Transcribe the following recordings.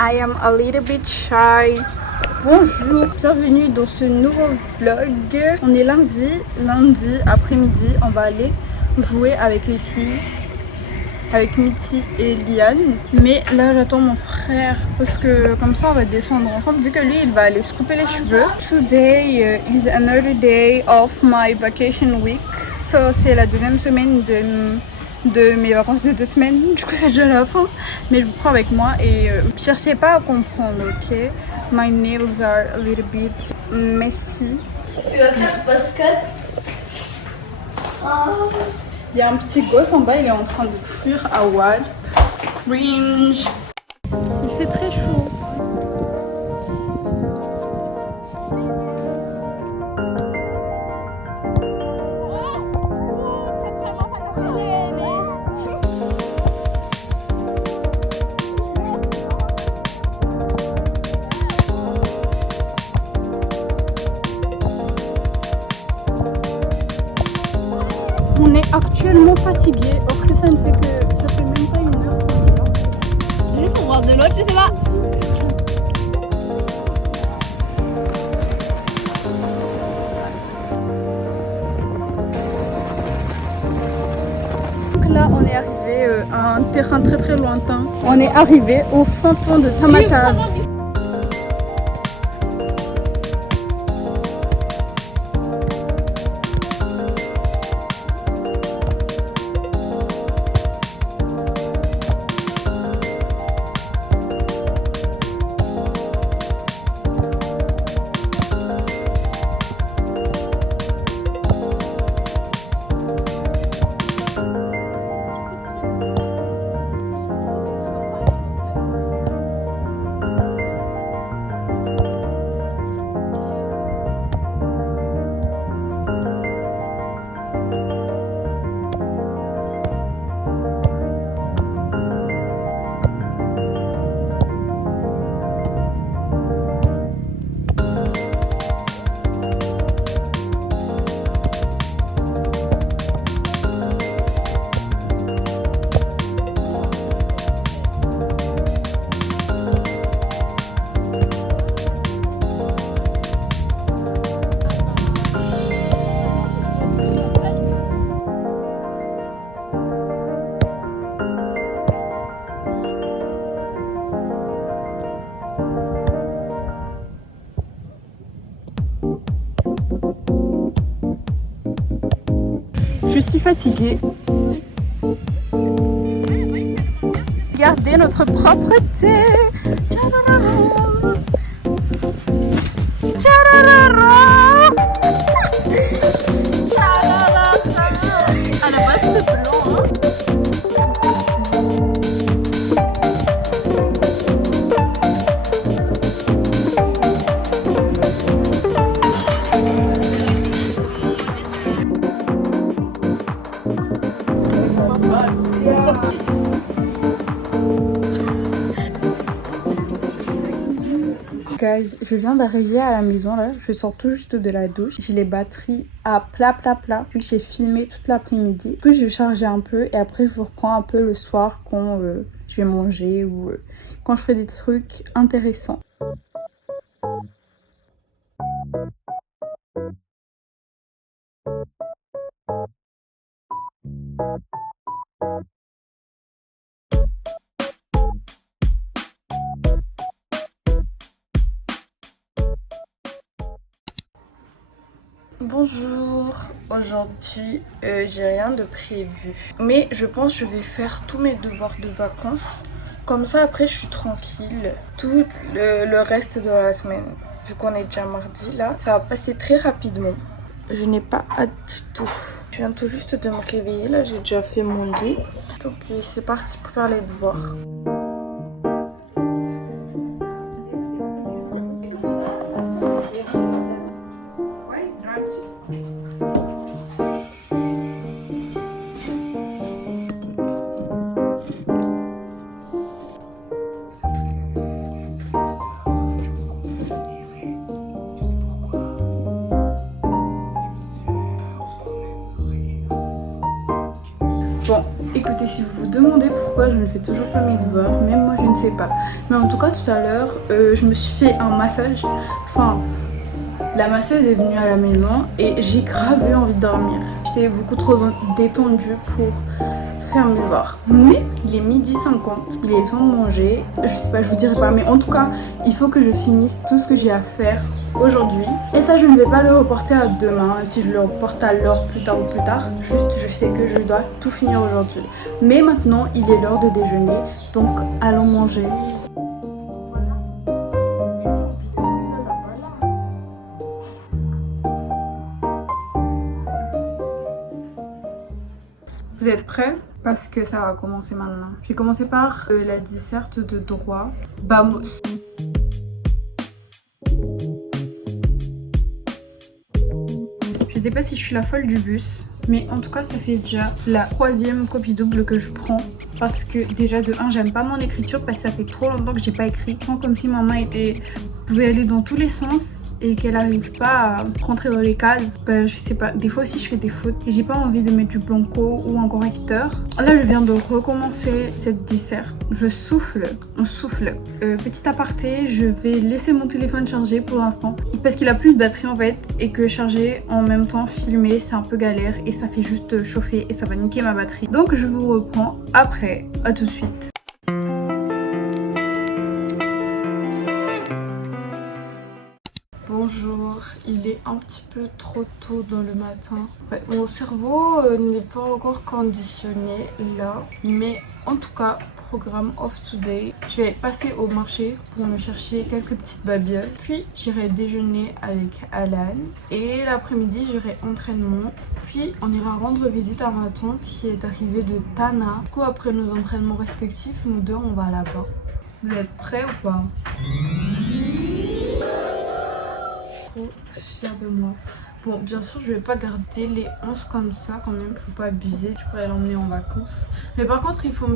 I am a little bit shy. Bonjour, bienvenue dans ce nouveau vlog. On est lundi après-midi, on va aller jouer avec les filles, avec Mitty et Liane. Mais là j'attends mon frère parce que comme ça on va descendre ensemble vu que lui il va aller se couper les cheveux. Today is another day of my vacation week. So c'est la deuxième semaine de mes vacances de 2 semaines. Du coup c'est déjà la fin. Mais je vous prends avec moi et cherchez pas à comprendre, ok? My nails are a little bit messy. Tu vas faire basket. Oh. Il y a un petit gosse en bas, il est en train de fuir à Wad. Cringe. Il fait très chaud. On est actuellement fatigué, or que ça ne fait que... ça fait même pas 1 heure qu'on est là. Juste pour voir de l'autre, je sais pas. Donc là on est arrivé à un terrain très lointain. On est arrivé au fin fond de Tamatave. Je suis fatiguée. Regardez notre propreté. Tchadadara. Tchadadara. Tchadadara. À la base c'est blanc, hein. Guys, je viens d'arriver à la maison là, je sors tout juste de la douche. J'ai les batteries à plat, puis j'ai filmé toute l'après-midi. Du coup, je vais charger un peu et après je vous reprends un peu le soir quand je vais manger ou quand je ferai des trucs intéressants. Bonjour, aujourd'hui j'ai rien de prévu, mais je pense que je vais faire tous mes devoirs de vacances, comme ça après je suis tranquille tout le reste de la semaine, vu qu'on est déjà mardi là, ça va passer très rapidement, je n'ai pas hâte du tout. Je viens tout juste de me réveiller, là j'ai déjà fait mon lit, donc c'est parti pour faire les devoirs. Bon, écoutez, si vous vous demandez pourquoi je ne fais toujours pas mes devoirs, même moi je ne sais pas. Mais en tout cas, tout à l'heure, je me suis fait un massage. Enfin, la masseuse est venue à la maison et j'ai grave eu envie de dormir. J'étais beaucoup trop détendue pour faire mes devoirs. Mais il est 12h50, il est temps de manger. Je sais pas, je vous dirai pas. Mais en tout cas, il faut que je finisse tout ce que j'ai à faire aujourd'hui. Et ça, je ne vais pas le reporter à demain, même si je le reporte à l'heure plus tard ou plus tard. Juste, je sais que je dois tout finir aujourd'hui. Mais maintenant, il est l'heure de déjeuner. Donc, allons manger. Vous êtes prêts? Parce que ça va commencer maintenant. Je vais commencer par la disserte de droit. Vamos! Je sais pas si je suis la folle du bus, mais en tout cas ça fait déjà la 3e copie double que je prends. Parce que déjà de 1, j'aime pas mon écriture parce que ça fait trop longtemps que j'ai pas écrit. Comme si ma main pouvait aller dans tous les sens et qu'elle n'arrive pas à rentrer dans les cases. Je sais pas, des fois aussi je fais des fautes et j'ai pas envie de mettre du blanco ou un correcteur. Là je viens de recommencer cette disserte. Je souffle, on souffle. Petit aparté, je vais laisser mon téléphone charger pour l'instant parce qu'il a plus de batterie en fait et que charger en même temps filmer c'est un peu galère et ça fait juste chauffer et ça va niquer ma batterie. Donc je vous reprends après, à tout de suite. Bonjour, il est un petit peu trop tôt dans le matin. Ouais, mon cerveau n'est pas encore conditionné là, mais en tout cas, programme off today. Je vais passer au marché pour me chercher quelques petites babioles. Puis j'irai déjeuner avec Alan et l'après-midi j'irai entraînement. Puis on ira rendre visite à ma tante qui est arrivée de Tana. Du coup après nos entraînements respectifs, nous deux on va là-bas. Vous êtes prêts ou pas? Fière de moi. Bon, bien sûr, je vais pas garder les 11 comme ça quand même, faut pas abuser. Je pourrais l'emmener en vacances. Mais par contre, il faut que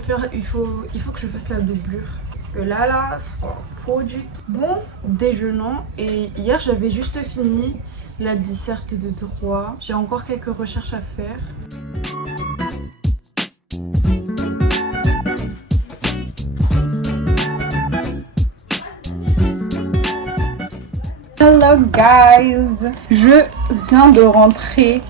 je fasse la doublure. Parce que là, ça va pas du tout. Bon, déjeunant. Et hier, j'avais juste fini la disserte de droit. J'ai encore quelques recherches à faire. Hello guys! Je viens de rentrer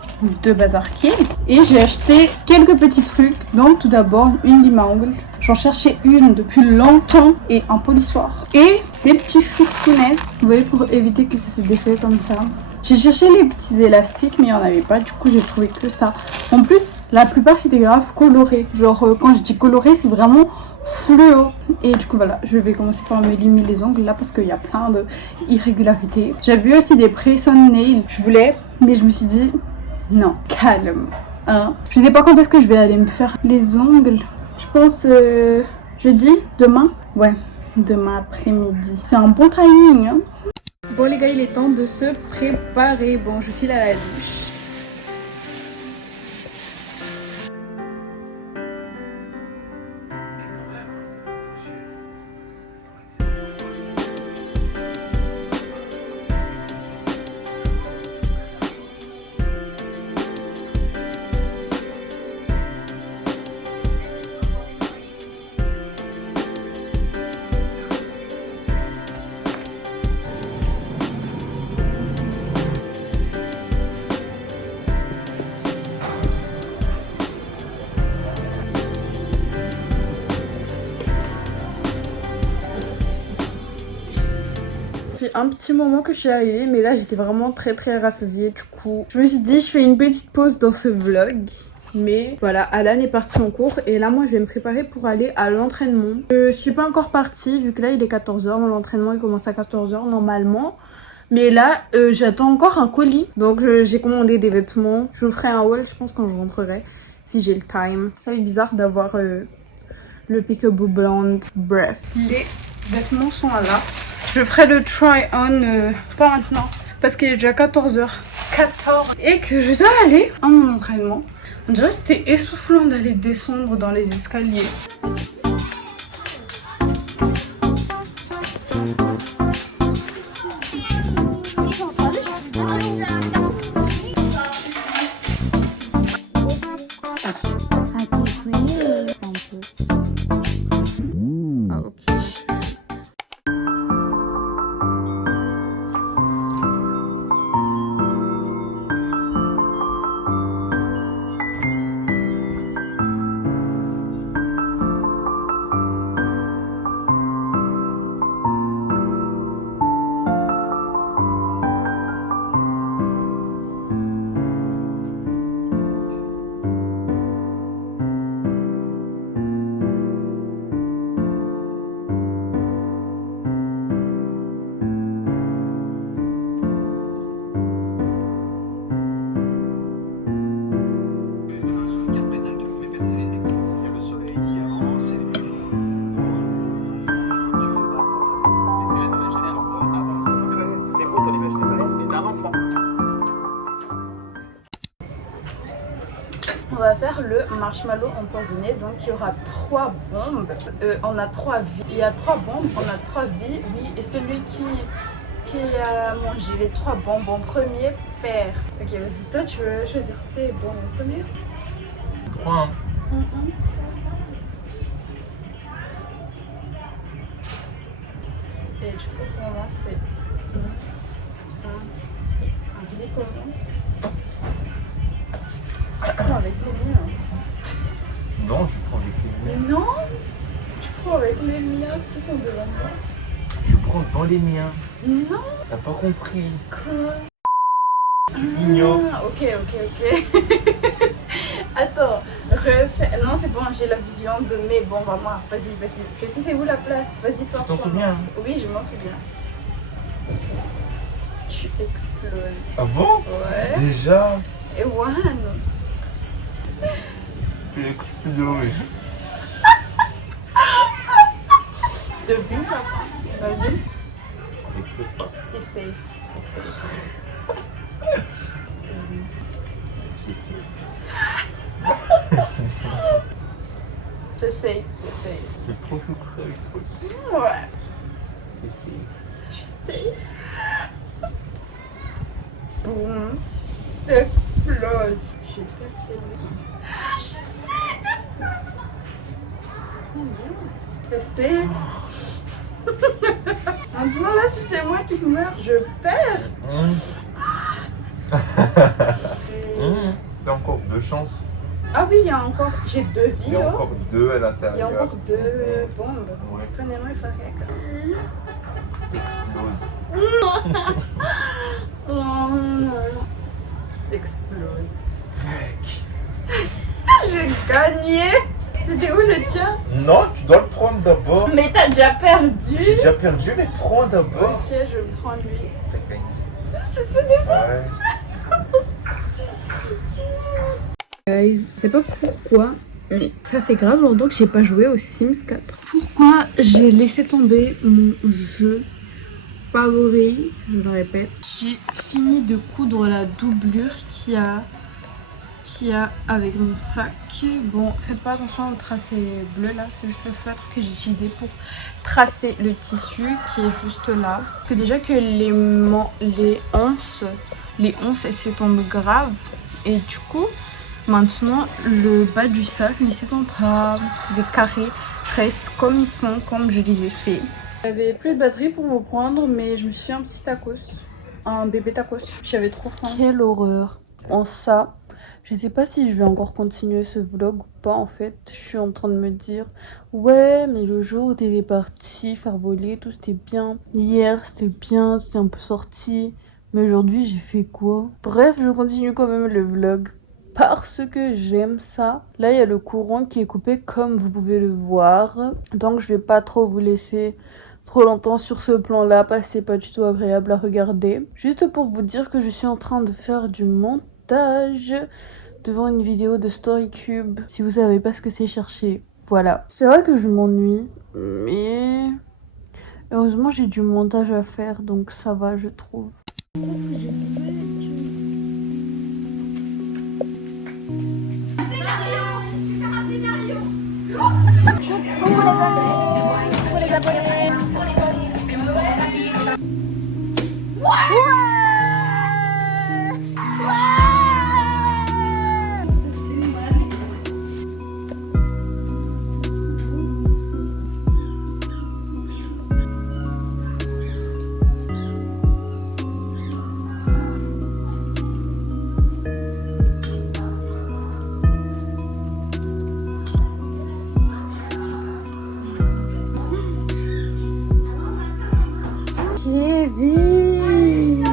de Bazar King et j'ai acheté quelques petits trucs. Donc tout d'abord une lime à ongles. J'en cherchais une depuis longtemps et un polissoir. Et des petits choufounets. Vous voyez, pour éviter que ça se défait comme ça. J'ai cherché les petits élastiques mais il n'y en avait pas. Du coup j'ai trouvé que ça. En plus la plupart c'était grave coloré. Genre quand je dis coloré c'est vraiment fluo. Et du coup voilà, je vais commencer par me limer les ongles là parce qu'il y a plein de irrégularités. J'ai vu aussi des press-on nails. Je voulais, mais je me suis dit non, calme. Hein. Je sais pas quand est-ce que je vais aller me faire les ongles. Je pense jeudi, demain. Ouais, demain après-midi. C'est un bon timing. Hein. Bon les gars, il est temps de se préparer. Bon, je file à la douche. Un petit moment que je suis arrivée, mais là j'étais vraiment très rassasiée. Du coup je me suis dit je fais une petite pause dans ce vlog. Mais voilà, Alan est parti en cours et là moi je vais me préparer pour aller à l'entraînement. Je suis pas encore partie vu que là il est 14h. L'entraînement il commence à 14h normalement. Mais là j'attends encore un colis. Donc j'ai commandé des vêtements. Je vous ferai un haul je pense quand je rentrerai, si j'ai le time. Ça fait bizarre d'avoir le Peekaboo Blonde. Bref, les vêtements sont là. Je ferai le try-on pas maintenant parce qu'il est déjà 14h14 et que je dois aller à mon entraînement. On dirait que c'était essoufflant d'aller descendre dans les escaliers. Oh. Ok. On va faire le marshmallow empoisonné, donc il y aura 3 bombes, on a 3 vies, il y a 3 bombes, on a 3 vies, oui, et celui qui a mangé les 3 bombes en premier perd. Ok, vas-y, toi tu veux choisir tes bombes en premier? 3, hein. Et du coup, pour moi, c'est 1, 1. Vas-y, commence. Tu prends avec les miens. Non, je prends avec les miens. Non, tu prends avec les miens, ce qui sont devant moi. Tu prends dans les miens. Non. T'as pas compris. Quoi? Tu ignores. Ah, ok. Attends, refais. Non, c'est bon, j'ai la vision de mes bombes à moi. Vas-y. Je sais c'est où la place. Vas-y, toi. Tu t'en commence. souviens? Oui, je m'en souviens. Tu exploses. Ah bon? Ouais. Déjà? Et one. Tu exploses. Devine, papa. Vas-y. Explose pas. T'es safe. T'es safe. C'est trop sucré avec toi. Ouais. C'est Tu sais. Boum. Explose. J'ai testé le sang. Ah, je sais. C'est safe. Maintenant là, si c'est moi qui meurs, je perds. T'as encore 2 chances. Ah oui, il y a encore. J'ai 2 vies. Il y a encore 2 à Il y a l'intérieur. encore 2 bombes. Ouais. Prenez-moi, il faut rien. Explose. Explose. J'ai gagné. C'était où le tien? Non, tu dois le prendre d'abord. Mais t'as déjà perdu. J'ai déjà perdu, mais prends d'abord. Ok, je prends lui. T'as gagné. C'est ça des Ouais. Guys, je sais pas pourquoi, mais ça fait grave longtemps que j'ai pas joué aux Sims 4. Pourquoi j'ai laissé tomber mon jeu favori, je le répète. J'ai fini de coudre la doublure qu'il y a avec mon sac. Bon, faites pas attention au tracé bleu là, c'est juste le feutre que j'ai utilisé pour tracer le tissu qui est juste là. Parce que déjà que les onces elles s'étendent grave et du coup maintenant le bas du sac, mais c'est en train des carrés restent comme ils sont, comme je les ai fait. J'avais plus de batterie pour vous prendre, mais je me suis fait un petit tacos, un bébé tacos. J'avais trop faim. Quelle horreur. En ça, je sais pas si je vais encore continuer ce vlog ou pas en fait. Je suis en train de me dire ouais mais le jour où t'étais parti faire voler tout c'était bien. Hier c'était bien, c'était un peu sorti. Mais aujourd'hui j'ai fait quoi? Bref, je continue quand même le vlog parce que j'aime ça. Là il y a le courant qui est coupé comme vous pouvez le voir. Donc je vais pas trop vous laisser trop longtemps sur ce plan là parce que c'est pas du tout agréable à regarder. Juste pour vous dire que je suis en train de faire du montage devant une vidéo de StoryCube. Si vous savez pas ce que c'est, chercher. Voilà. C'est vrai que je m'ennuie, mais heureusement j'ai du montage à faire donc ça va je trouve. Kevin.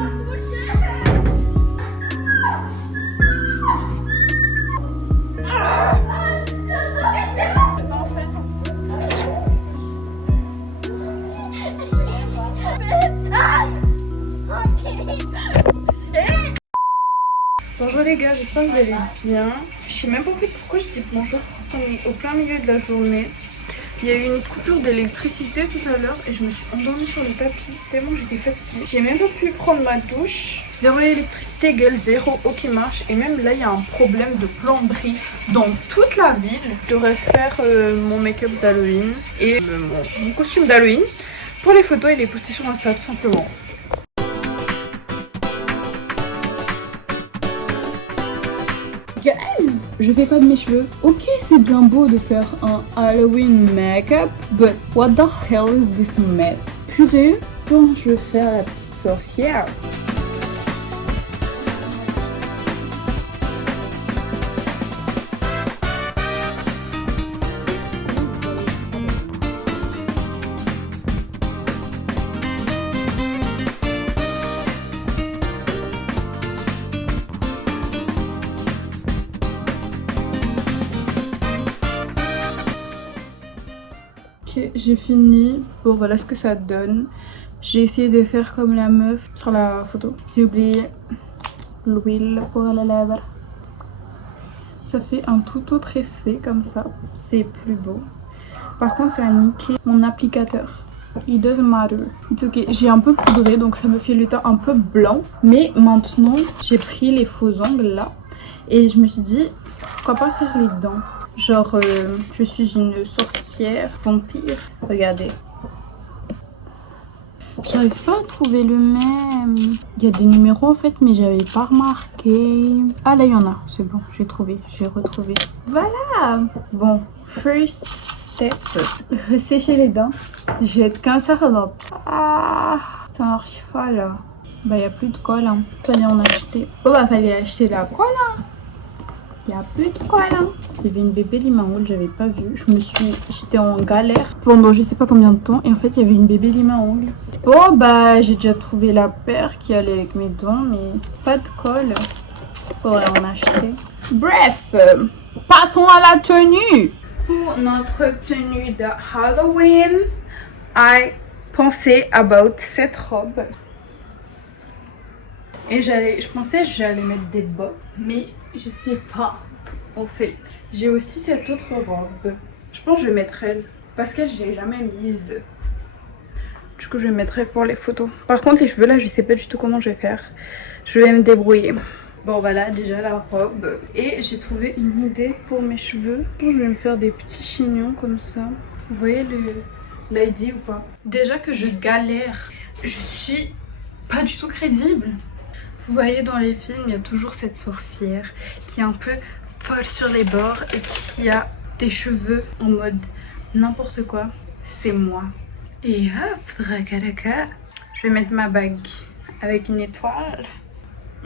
Bonjour les gars, j'espère que vous allez bien. Je sais même pas pourquoi je dis bonjour quand on est au plein milieu de la journée. Il y a eu une coupure d'électricité tout à l'heure et je me suis endormie sur le tapis tellement j'étais fatiguée. J'ai même pas pu prendre ma douche. Zéro électricité égale zéro eau qui marche. Et même là il y a un problème de plomberie dans toute la ville. Je devrais faire mon make-up d'Halloween et mon costume d'Halloween pour les photos et les poster sur Insta tout simplement. Guys, je fais pas de mes cheveux. Ok, c'est bien beau de faire un Halloween make-up, but what the hell is this mess? Purée, quand je vais faire la petite sorcière. Ok, j'ai fini. Bon, voilà ce que ça donne. J'ai essayé de faire comme la meuf sur la photo. J'ai oublié l'huile pour les lèvres. Ça fait un tout autre effet comme ça. C'est plus beau. Par contre, ça a niqué mon applicateur. It doesn't matter. It's okay. J'ai un peu poudré, donc ça me fait le teint un peu blanc. Mais maintenant, j'ai pris les faux ongles là. Et je me suis dit, pourquoi pas faire les dents? Genre, je suis une sorcière, vampire. Regardez. J'arrive pas à trouver le même. Il y a des numéros en fait, mais j'avais pas remarqué. Ah là, il y en a. C'est bon, j'ai trouvé, j'ai retrouvé. Voilà. Bon, first step. Sécher les dents. Je vais être cancer-dent. Ah, ça marche pas là. Bah, il n'y a plus de colle. Hein. Fallait en acheter. Oh, bah, fallait acheter la colle. Hein. Il n'y a plus de colle. Hein. Il y avait une bébé lima ongles, j'avais pas vu. J'étais en galère pendant je sais pas combien de temps. Et en fait, il y avait une bébé lima ongles. Oh bah, j'ai déjà trouvé la paire qui allait avec mes dents, mais pas de colle. Faudrait en acheter. Bref, passons à la tenue. Pour notre tenue de Halloween, I pensais about cette robe. Et je pensais que j'allais mettre des bottes, mais je sais pas. En fait, j'ai aussi cette autre robe. Je pense que je vais mettre elle. Parce que je l'ai jamais mise. Du coup, je vais mettre elle pour les photos. Par contre, les cheveux là, je sais pas du tout comment je vais faire. Je vais me débrouiller. Bon, voilà déjà la robe. Et j'ai trouvé une idée pour mes cheveux. Je vais me faire des petits chignons comme ça. Vous voyez l'idée ou pas? Déjà que je galère. Je suis pas du tout crédible. Vous voyez dans les films, il y a toujours cette sorcière qui est un peu folle sur les bords et qui a des cheveux en mode n'importe quoi. C'est moi. Et hop, drakalaka. Je vais mettre ma bague avec une étoile.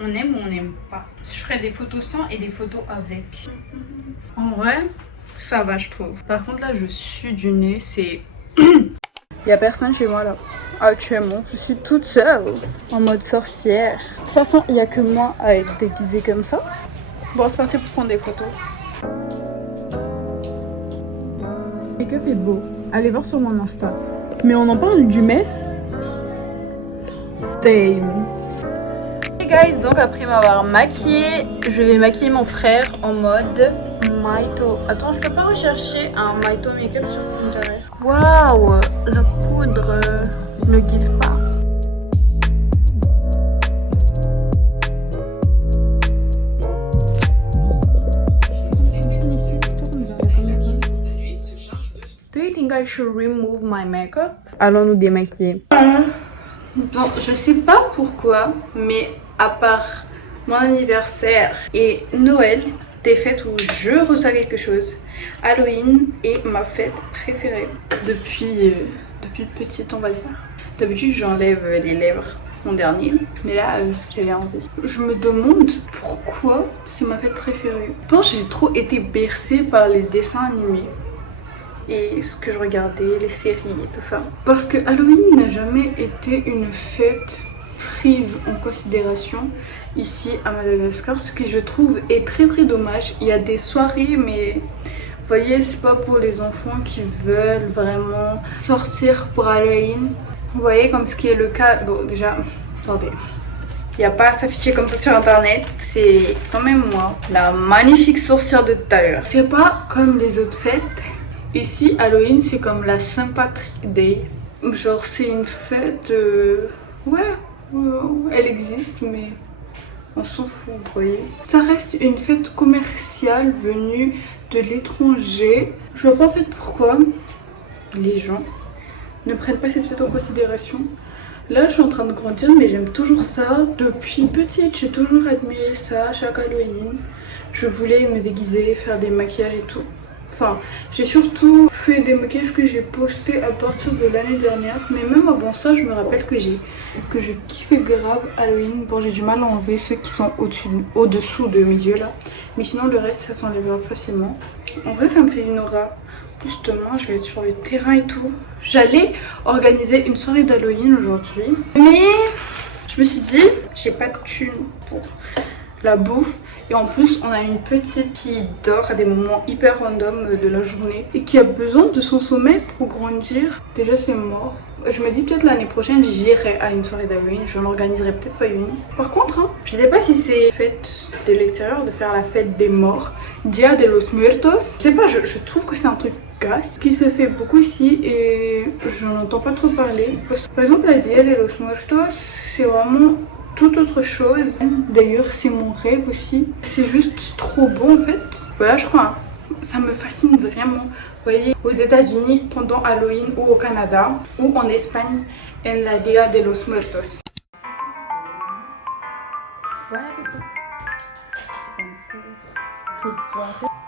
On aime ou on n'aime pas. Je ferai des photos sans et des photos avec. En vrai, ça va je trouve. Par contre là, je sue du nez, c'est... Il n'y a personne chez moi là. Actuellement, je suis toute seule en mode sorcière. De toute façon, il n'y a que moi à être déguisée comme ça. Bon, c'est parti pour prendre des photos. Le make-up est beau. Allez voir sur mon Insta. Mais on en parle du mess. Damn. Hey guys, donc après m'avoir maquillée, je vais maquiller mon frère en mode Maito. Attends, je peux pas rechercher un Maito make-up sur Pinterest. Waouh, la poudre ne guise pas. Do you think I should remove my makeup? Allons nous démaquiller. Bon, je sais pas pourquoi, mais à part mon anniversaire et Noël, des fêtes où je ressens quelque chose, Halloween est ma fête préférée depuis petite, on va dire. D'habitude, j'enlève les lèvres en dernier, mais là, j'avais envie. Je me demande pourquoi c'est ma fête préférée. Je pense que j'ai trop été bercée par les dessins animés. et ce que je regardais, les séries et tout ça. Parce que Halloween n'a jamais été une fête prise en considération ici à Madagascar, ce que je trouve est très dommage. Il y a des soirées, mais vous voyez, c'est pas pour les enfants qui veulent vraiment sortir pour Halloween. Vous voyez, comme ce qui est le cas. Bon, déjà, attendez. Il n'y a pas à s'afficher comme ça sur internet. C'est quand même moi, la magnifique sorcière de tout à l'heure. C'est pas comme les autres fêtes. Ici, Halloween, c'est comme la Saint Patrick Day. Genre, c'est une fête. Ouais, elle existe, mais on s'en fout, vous voyez. Ça reste une fête commerciale venue de l'étranger. Je vois pas en fait pourquoi les gens ne prennent pas cette fête en considération. Là, je suis en train de grandir, mais j'aime toujours ça. Depuis petite, j'ai toujours admiré ça. Chaque Halloween, je voulais me déguiser, faire des maquillages et tout. Enfin, j'ai surtout fait des maquillages que j'ai postés à partir de l'année dernière. Mais même avant ça, je me rappelle que je kiffais grave Halloween. Bon, j'ai du mal à enlever ceux qui sont au-dessous de mes yeux là. Mais sinon, le reste, ça s'enlève facilement. En vrai, ça me fait une aura. Justement, je vais être sur le terrain et tout. J'allais organiser une soirée d'Halloween aujourd'hui, mais je me suis dit, j'ai pas de thune pour la bouffe. Et en plus, on a une petite qui dort à des moments hyper random de la journée et qui a besoin de son sommeil pour grandir. Déjà, c'est mort. Je me dis peut-être l'année prochaine, j'irai à une soirée d'Halloween. Je n'en organiserai peut-être pas une. Par contre, hein, je sais pas si c'est fête de l'extérieur de faire la fête des morts, Dia de los Muertos. Je sais pas, je trouve que c'est un truc qui se fait beaucoup ici et je n'entends pas trop parler. Par exemple, la Dia de los Muertos, c'est vraiment toute autre chose. D'ailleurs, c'est mon rêve aussi. C'est juste trop beau en fait. Voilà, je crois. Hein. Ça me fascine vraiment. Vous voyez, aux États-Unis pendant Halloween ou au Canada ou en Espagne, en la Dia de los Muertos. Bon appétit. Je boirai